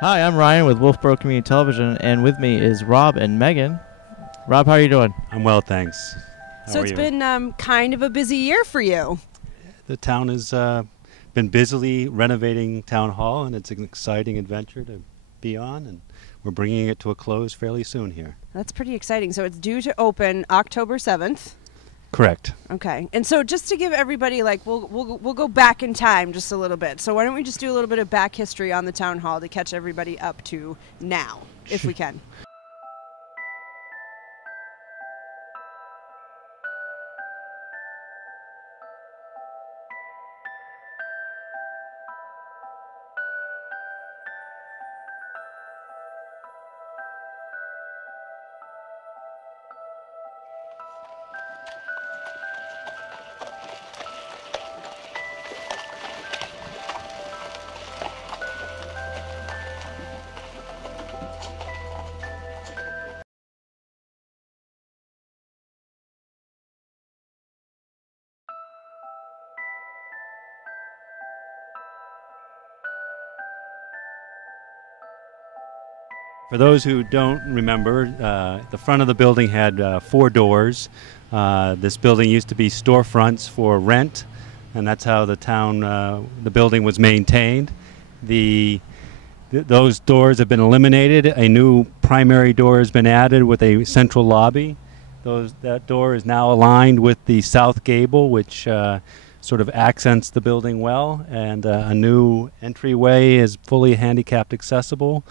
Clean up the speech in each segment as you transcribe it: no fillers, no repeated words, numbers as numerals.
Hi, I'm Ryan with Wolfeboro Community Television, and with me is Rob and Megan. Rob, how are you doing? I'm well, thanks. So it's been kind of a busy year for you. The town has been busily renovating Town Hall, and it's an exciting adventure to be on, and we're bringing it to a close fairly soon here. That's pretty exciting. So it's due to open October 7th. Correct. Okay. And so just to give everybody, we'll go back in time just a little bit. So why don't we just do a little bit of back history on the Town Hall to catch everybody up to now, if we can. For those who don't remember, the front of the building had 4 doors. This building used to be storefronts for rent, and that's how the building was maintained. Those doors have been eliminated. A new primary door has been added with a central lobby. That door is now aligned with the south gable, which sort of accents the building well, and a new entryway is fully handicapped accessible,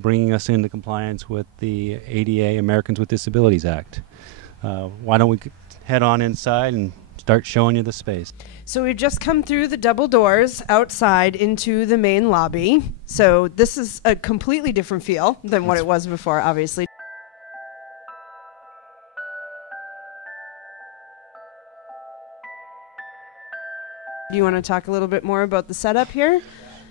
bringing us into compliance with the ADA, Americans with Disabilities Act. Why don't we head on inside and start showing you the space. So we've just come through the double doors outside into the main lobby. So this is a completely different feel than what it was before, obviously. Do you want to talk a little bit more about the setup here?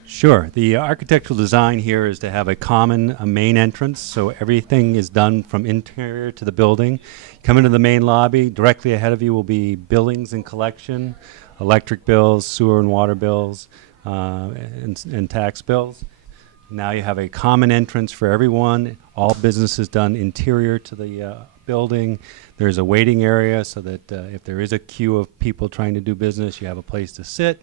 Sure. The architectural design here is to have a main entrance, so everything is done from interior to the building. Come into the main lobby, directly ahead of you will be billings and collection, electric bills, sewer and water bills, and tax bills. Now you have a common entrance for everyone. All business is done interior to the building. There's a waiting area so that if there is a queue of people trying to do business, you have a place to sit.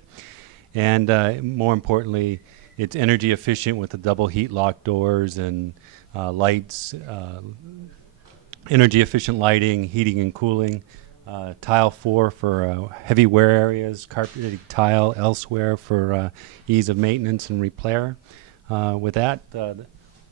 And more importantly, it's energy efficient with the double heat lock doors and lights, energy efficient lighting, heating and cooling. Tile 4 for heavy wear areas, carpeted tile elsewhere for ease of maintenance and repair. With that, the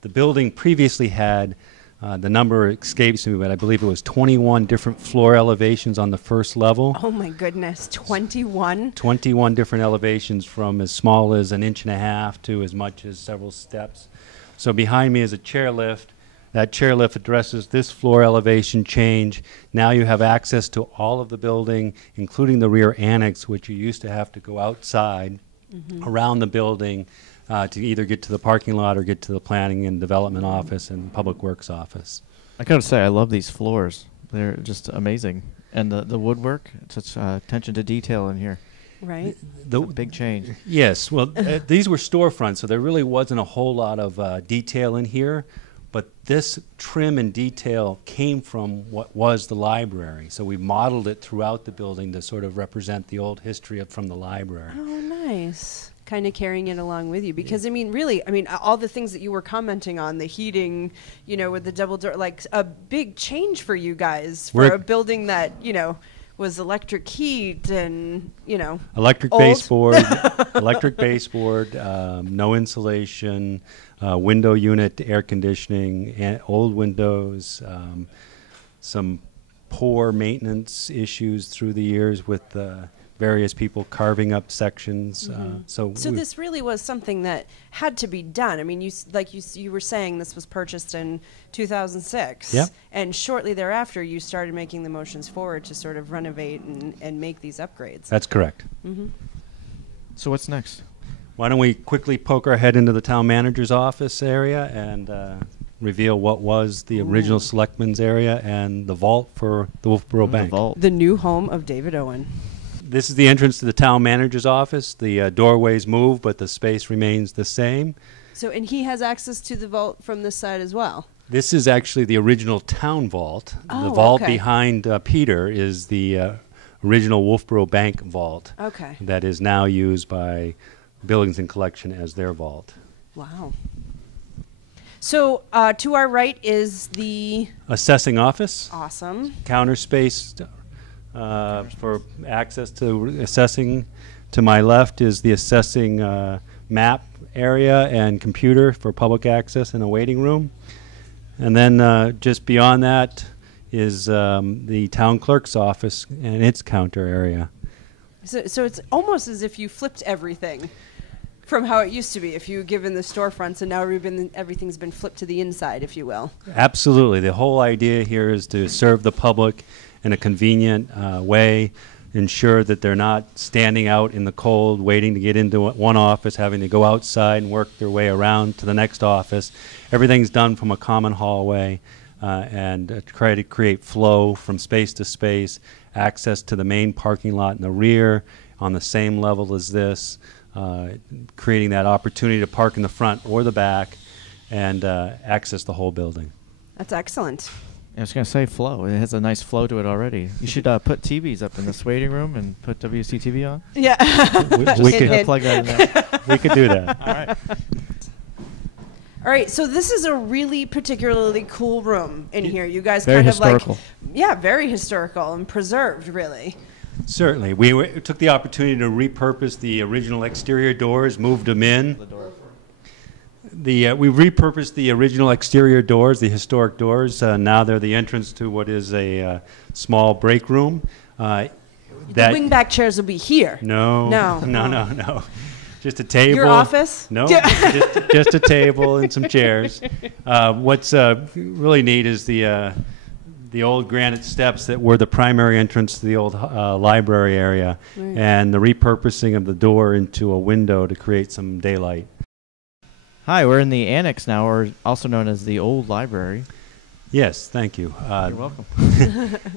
building previously had the number escapes me, but I believe it was 21 different floor elevations on the first level. Oh my goodness, 21? 21 different elevations from as small as 1.5 inches to as much as several steps. So behind me is a chairlift. That chairlift addresses this floor elevation change. Now you have access to all of the building, including the rear annex, which you used to have to go outside around the building to either get to the parking lot or get to the planning and development office and public works office. I gotta say, I love these floors. They're just amazing. And the woodwork, such attention to detail in here. Right. It's a big change. Yes, well, these were storefronts, so there really wasn't a whole lot of detail in here. But this trim and detail came from what was the library. So we modeled it throughout the building to sort of represent the old history from the library. Oh, nice. Kind of carrying it along with you. Because, I mean, really, all the things that you were commenting on, the heating, with the double door, like a big change for you guys for a building that, was electric heat and, electric old. baseboard, electric baseboard, no insulation, window unit air conditioning, old windows, some poor maintenance issues through the years with various people carving up sections. So this really was something that had to be done. I mean, you were saying this was purchased in 2006. Yeah. And shortly thereafter, you started making the motions forward to sort of renovate and make these upgrades. That's correct. So what's next? Why don't we quickly poke our head into the town manager's office area and reveal what was the original selectman's area and the vault for the Wolfeboro Bank. The vault. The new home of David Owen. This is the entrance to the town manager's office. The doorways move, but the space remains the same. So, and he has access to the vault from this side as well. This is actually the original town vault. Oh, the vault okay. behind Peter is the original Wolfeboro Bank vault. Okay. That is now used by Buildings and Collection as their vault. Wow. So to our right is the Assessing office. awesome. Counter space for access to assessing. To my left is the assessing map area and computer for public access in a waiting room. And then just beyond that is the town clerk's office and its counter area. So it's almost as if you flipped everything from how it used to be, if you given the storefronts, and now everything's been flipped to the inside, if you will. Absolutely. The whole idea here is to serve the public in a convenient way, ensure that they're not standing out in the cold, waiting to get into one office, having to go outside and work their way around to the next office. Everything's done from a common hallway and try to create flow from space to space, access to the main parking lot in the rear on the same level as this, creating that opportunity to park in the front or the back and access the whole building. That's excellent. I was going to say flow. It has a nice flow to it already. You should put TVs up in this waiting room and put WCTV on. Yeah. we could Plug that in there. we could do that. All right. All right, so this is a really particularly cool room in here. You guys Very kind historical. of like, yeah, very historical and preserved, really. Certainly. We took the opportunity to repurpose the original exterior doors, moved them in. We repurposed the original exterior doors, the historic doors. Now they're the entrance to what is a small break room. The wingback chairs will be here. No. Just a table. Your office? No, just a table and some chairs. What's really neat is the old granite steps that were the primary entrance to the old library area, Right. and the repurposing of the door into a window to create some daylight. Hi, we're in the annex now, or also known as the old library. Yes, thank you. You're welcome.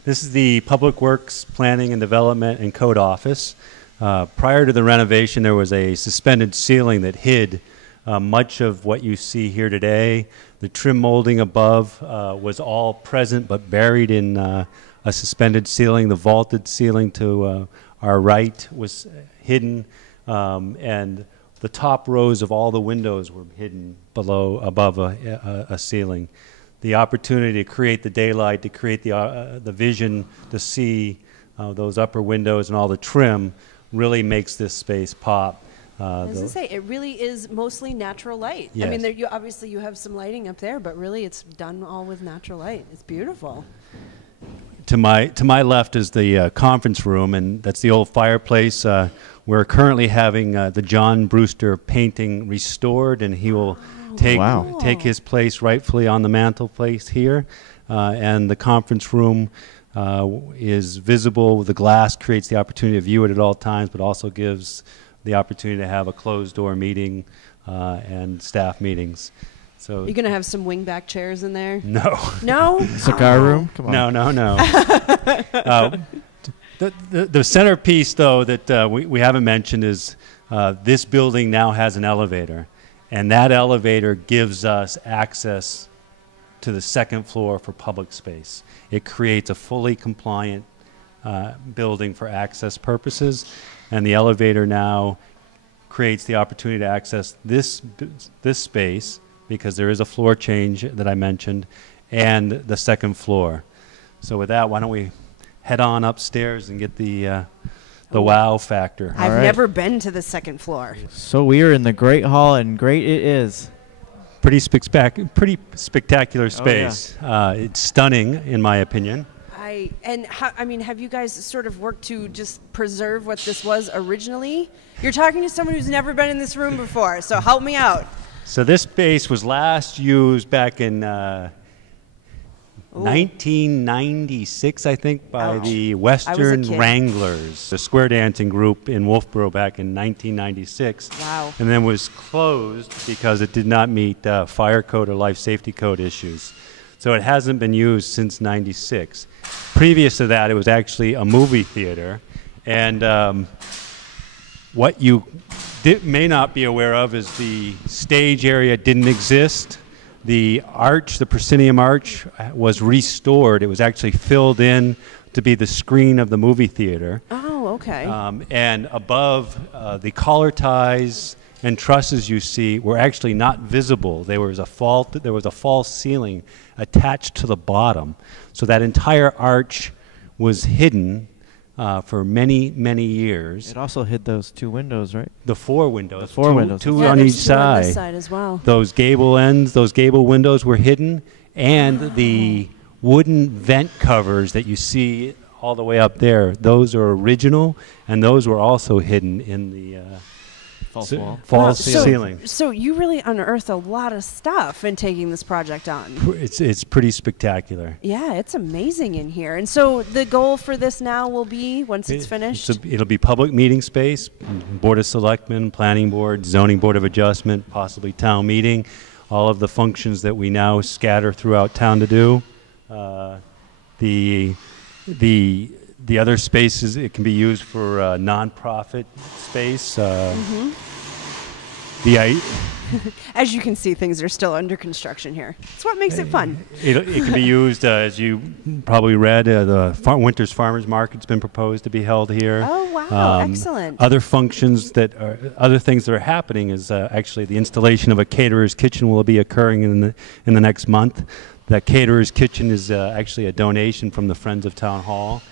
This is the Public Works Planning and Development and Code Office. Prior to the renovation, there was a suspended ceiling that hid much of what you see here today. The trim molding above was all present but buried in a suspended ceiling. The vaulted ceiling to our right was hidden, and the top rows of all the windows were hidden above a ceiling. The opportunity to create the daylight, to create the vision to see those upper windows and all the trim really makes this space pop. I was going to say, it really is mostly natural light. Yes. I mean, obviously you have some lighting up there, but really it's done all with natural light. It's beautiful. To my left is the conference room, and that's the old fireplace. We're currently having the John Brewster painting restored, and he will take his place rightfully on the mantelpiece here. And the conference room is visible. The glass creates the opportunity to view it at all times, but also gives the opportunity to have a closed-door meeting and staff meetings. So You're going to have some wingback chairs in there? no. No? Cigar room? Come on. No. The centerpiece, though, that we haven't mentioned is this building now has an elevator, and that elevator gives us access to the second floor for public space. It creates a fully compliant building for access purposes, and the elevator now creates the opportunity to access this space, because there is a floor change that I mentioned, and the second floor. So with that, why don't we head on upstairs and get the wow factor. I've All right. never been to the second floor. So we are in the Great Hall, and great it is. Pretty spectacular Oh, space. It's stunning, in my opinion. Have you guys sort of worked to just preserve what this was originally? You're talking to someone who's never been in this room before, so help me out. So this space was last used back in 1996, I think, by Ouch. the I Western was a kid. Wranglers, the square dancing group in Wolfeboro back in 1996. Wow. And then was closed because it did not meet fire code or life safety code issues. So it hasn't been used since 96. Previous to that, it was actually a movie theater. And What you may not be aware of is the stage area didn't exist. The arch, the proscenium arch, was restored. It was actually filled in to be the screen of the movie theater. Oh, okay. And above, the collar ties and trusses you see were actually not visible. There was a false ceiling attached to the bottom. So that entire arch was hidden for many, many years. It also hid those 2 windows, right? The 4 windows. The 4 windows. Two yeah, on there's each 2 on side. this side as well. Those gable ends, those gable windows were hidden, and the wooden vent covers that you see all the way up there, those are original, and those were also hidden in the False wall. false so, ceiling. So you really unearthed a lot of stuff in taking this project on. It's pretty spectacular. Yeah, it's amazing in here. And so the goal for this now will be, once it's finished? It'll be public meeting space, Board of Selectmen, Planning Board, Zoning Board of Adjustment, possibly town meeting, all of the functions that we now scatter throughout town to do. The other spaces, it can be used for nonprofit space. As you can see, things are still under construction here. That's what makes it fun. It can be used, as you probably read, the Winter's Farmers Market's been proposed to be held here. Oh, wow. Excellent. Other functions other things that are happening is actually the installation of a caterer's kitchen will be occurring in the next month. That caterer's kitchen is actually a donation from the Friends of Town Hall.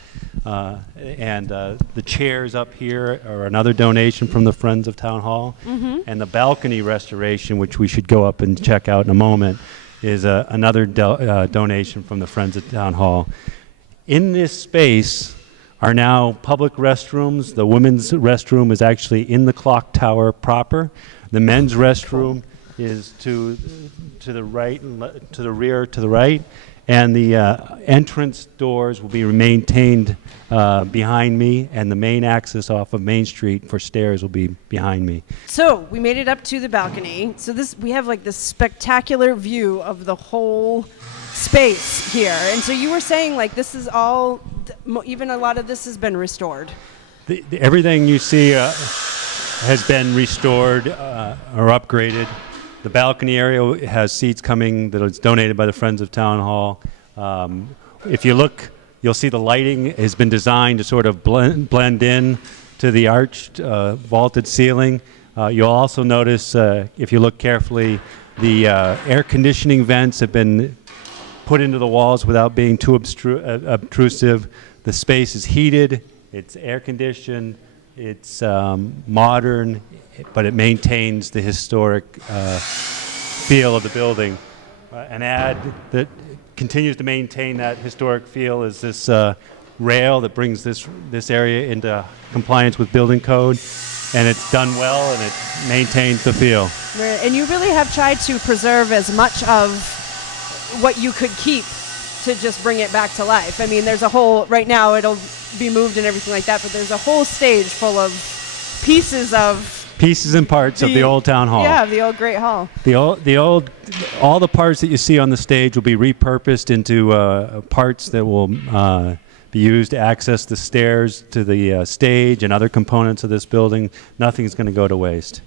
And the chairs up here are another donation from the Friends of Town Hall. Mm-hmm. And the balcony restoration, which we should go up and check out in a moment, is another donation from the Friends of Town Hall. In this space are now public restrooms. The women's restroom is actually in the clock tower proper. The men's restroom is to the right, to the rear, to the right. And the entrance doors will be maintained behind me, and the main access off of Main Street for stairs will be behind me. So we made it up to the balcony. So we have like this spectacular view of the whole space here. And so you were saying like this is all, even a lot of this has been restored. Everything you see has been restored or upgraded. The balcony area has seats coming that is donated by the Friends of Town Hall. If you look, you'll see the lighting has been designed to sort of blend in to the arched vaulted ceiling. You'll also notice, if you look carefully, the air conditioning vents have been put into the walls without being too obtrusive. The space is heated, it's air conditioned, it's modern, but it maintains the historic feel of the building. An ad that continues to maintain that historic feel is this rail that brings this area into compliance with building code, and it's done well and it maintains the feel. And you really have tried to preserve as much of what you could keep to just bring it back to life. I mean, there's a whole, right now it'll be moved and everything like that, but there's a whole stage full of pieces and parts of the old town hall. Yeah, the old Great Hall. All the parts that you see on the stage will be repurposed into parts that will be used to access the stairs to the stage and other components of this building. Nothing's going to go to waste.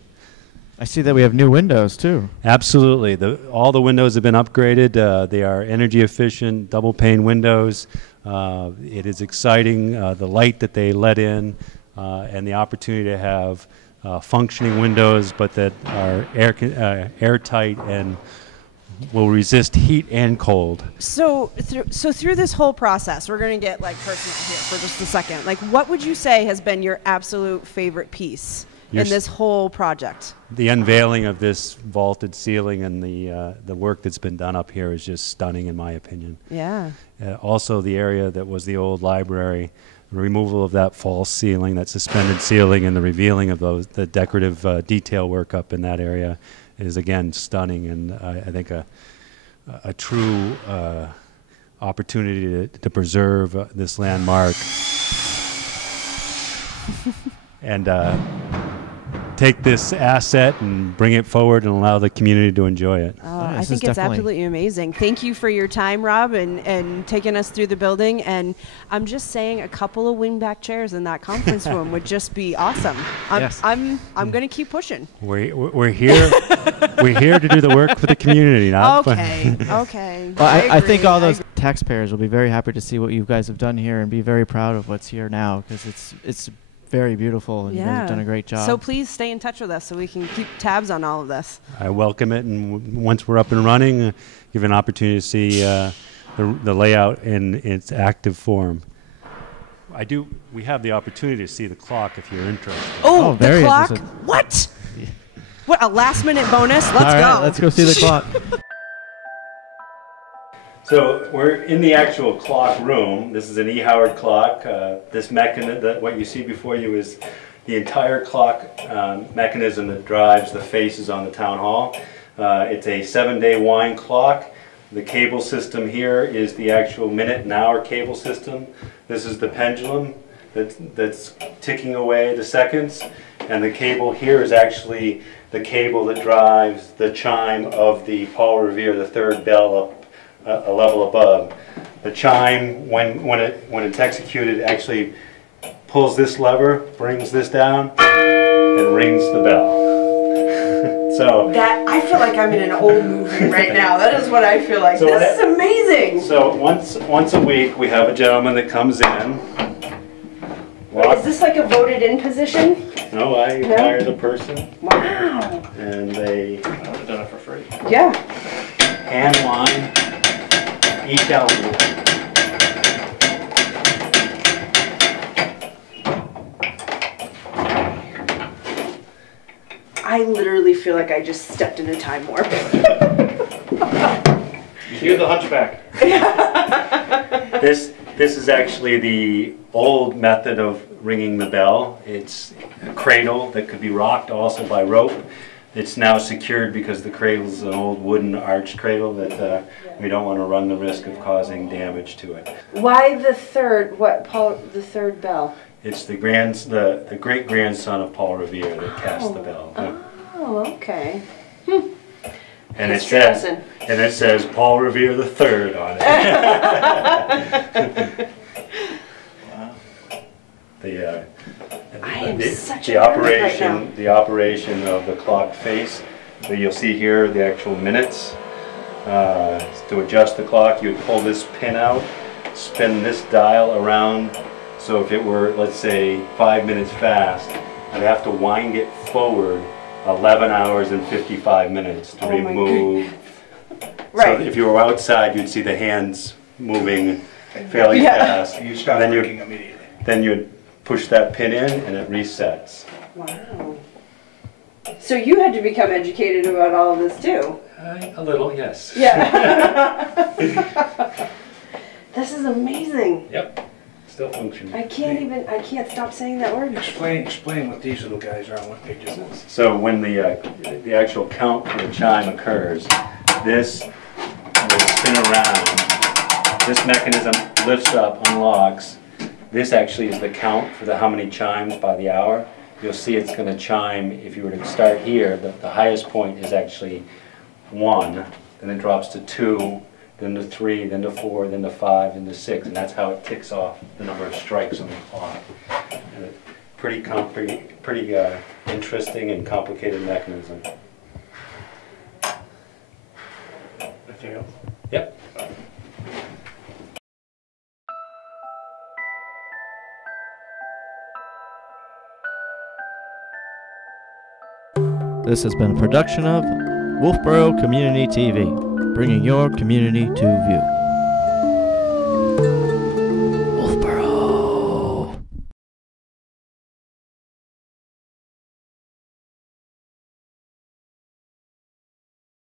I see that we have new windows too. Absolutely. All the windows have been upgraded. They are energy efficient, double pane windows. It is exciting, the light that they let in, and the opportunity to have functioning windows, but that are airtight and will resist heat and cold. So through this whole process, we're going to get like personal here for just a second. Like, what would you say has been your absolute favorite piece in this whole project? The unveiling of this vaulted ceiling and the work that's been done up here is just stunning, in my opinion. Yeah. Also, the area that was the old library, the removal of that false ceiling, that suspended ceiling, and the revealing of the decorative detail work up in that area is again stunning, and I think a true opportunity to preserve this landmark and to take this asset and bring it forward and allow the community to enjoy it. I this think is it's definitely- absolutely amazing. Thank you for your time, Rob, and taking us through the building. And I'm just saying, a couple of wingback chairs in that conference room would just be awesome. Yes. I'm going to keep pushing. We're here. We're here to do the work for the community. Not Okay. Okay. Well, I think agree. all those taxpayers will be very happy to see what you guys have done here and be very proud of what's here now, because it's very beautiful and you guys have done a great job. So please stay in touch with us so we can keep tabs on all of this. I welcome it, and once we're up and running, give an opportunity to see the layout in its active form. We have the opportunity to see the clock if you're interested. Oh, the very clock? interested. What? What, a last minute bonus? Let's All right, go. let's go see the clock. So we're in the actual clock room. This is an E. Howard clock. This mechanism, what you see before you, is the entire clock mechanism that drives the faces on the town hall. It's a 7-day wind clock. The cable system here is the actual minute and hour cable system. This is the pendulum that's ticking away the seconds. And the cable here is actually the cable that drives the chime of the Paul Revere, the third bell up a level above. The chime, when it's executed, actually pulls this lever, brings this down, and rings the bell. So That, I feel like I'm in an old movie right now. That is what I feel like. So This is amazing. So once a week, we have a gentleman that comes in. Wait, is this like a voted in position? No, I hire the person, Wow. and they I would have done it for free. Yeah. hand line each element. I literally feel like I just stepped in a time warp. You're the hunchback. This is actually the old method of ringing the bell. It's a cradle that could be rocked also by rope. It's now secured because the cradle is an old wooden arched cradle that we don't want to run the risk of causing damage to it. Why the third? What, Paul? The third bell? It's the great grandson of Paul Revere that cast the bell. Oh, okay. And it History says lesson. Paul Revere the Third on it. I am such the a nerd operation right now. the operation of the clock face. So you'll see here the actual minutes. To adjust the clock, you would pull this pin out, spin this dial around. So if it were, let's say, 5 minutes fast, I'd have to wind it forward 11 hours and 55 minutes to Oh my remove. Right. So if you were outside, you'd see the hands moving fairly Yeah. fast. You start Then working immediately. Then you'd push that pin in and it resets. Wow. So you had to become educated about all of this too. A little, yes. Yeah. This is amazing. Yep. Still functioning. I can't stop saying that word. Explain what these little guys are on what page is this? So when the actual count for the chime occurs, this will spin around. This mechanism lifts up, unlocks. This actually is the count for how many chimes by the hour. You'll see it's going to chime. If you were to start here, the highest point is actually 1, then it drops to 2, then to 3, then to 4, then to 5, then to 6, and that's how it ticks off the number of strikes on the clock. And it's pretty interesting and complicated mechanism. Anything else? Yep. This has been a production of Wolfeboro Community TV, bringing your community to view.